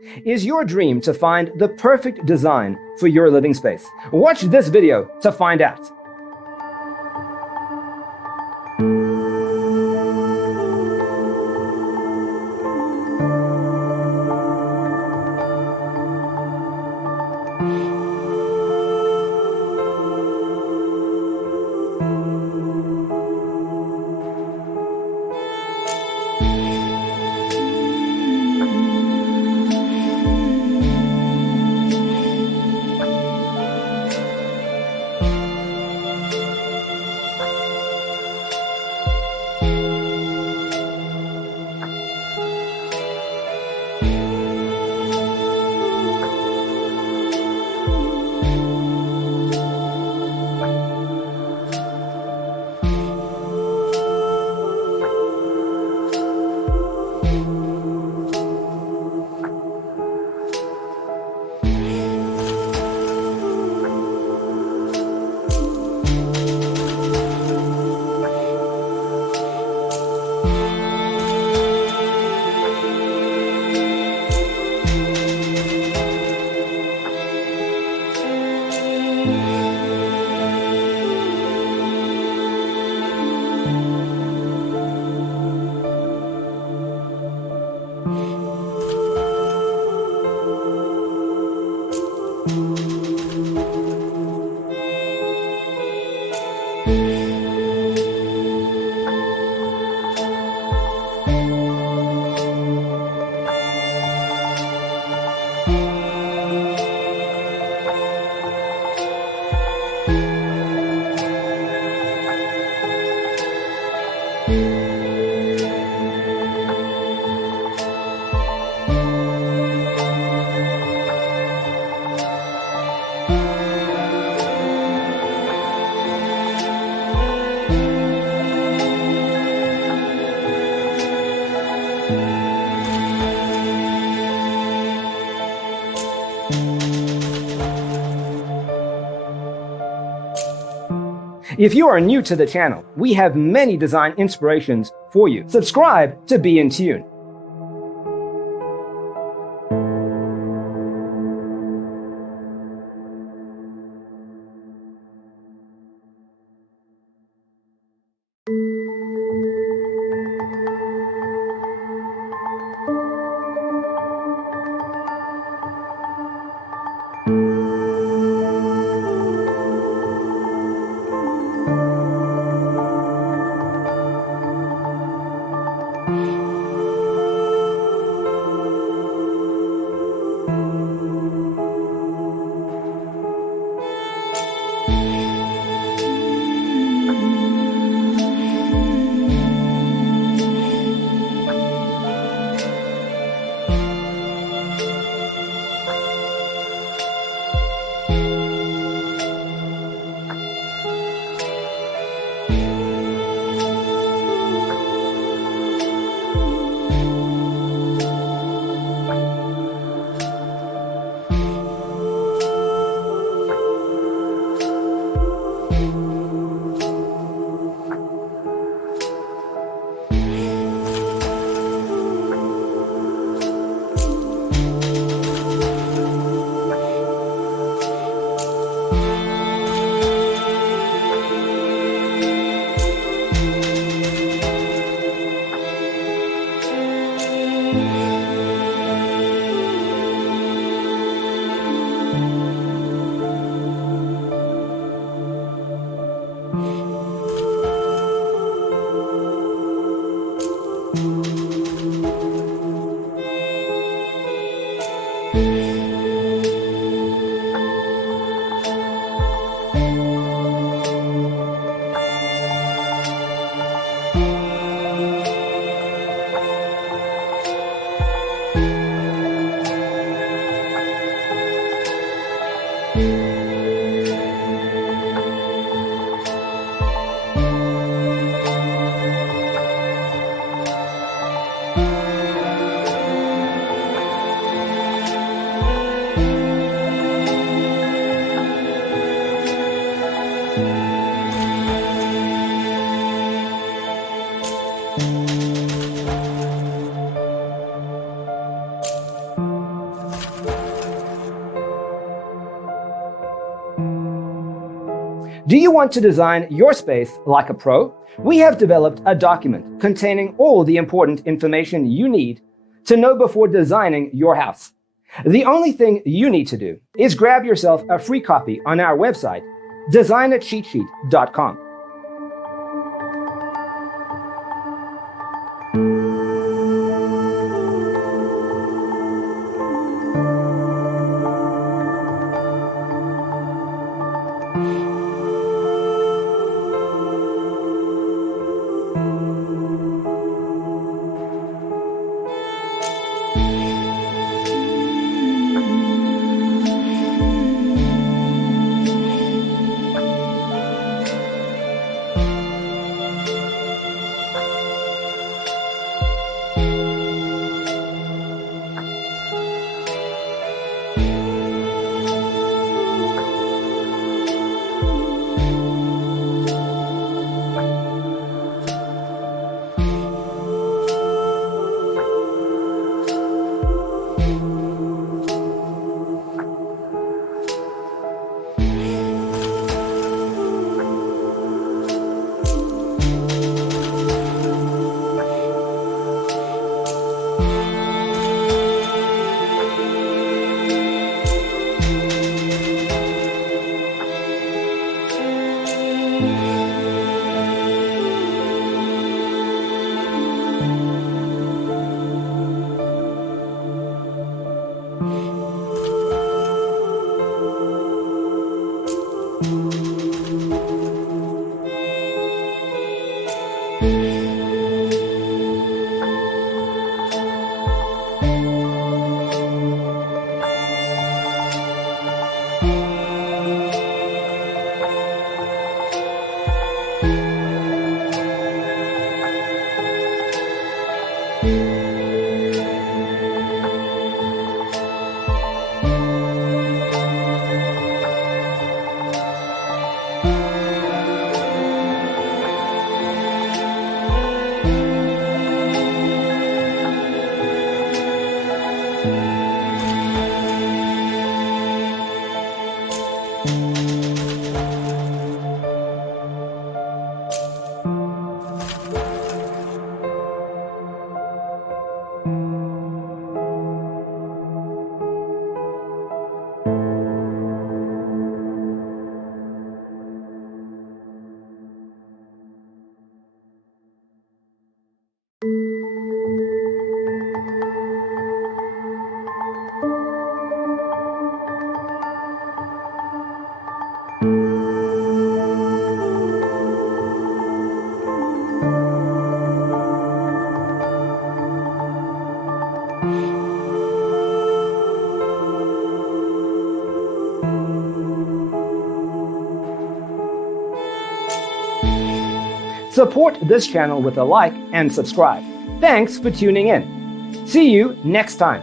Is your dream to find the perfect design for your living space? Watch this video to find out. If you are new to the channel, we have many design inspirations for you. Subscribe to be in tune. Do you want to design your space like a pro? We have developed a document containing all the important information you need to know before designing your house. The only thing you need to do is grab yourself a free copy on our website, designercheatsheet.com. Support this channel with a like and subscribe. Thanks for tuning in. See you next time.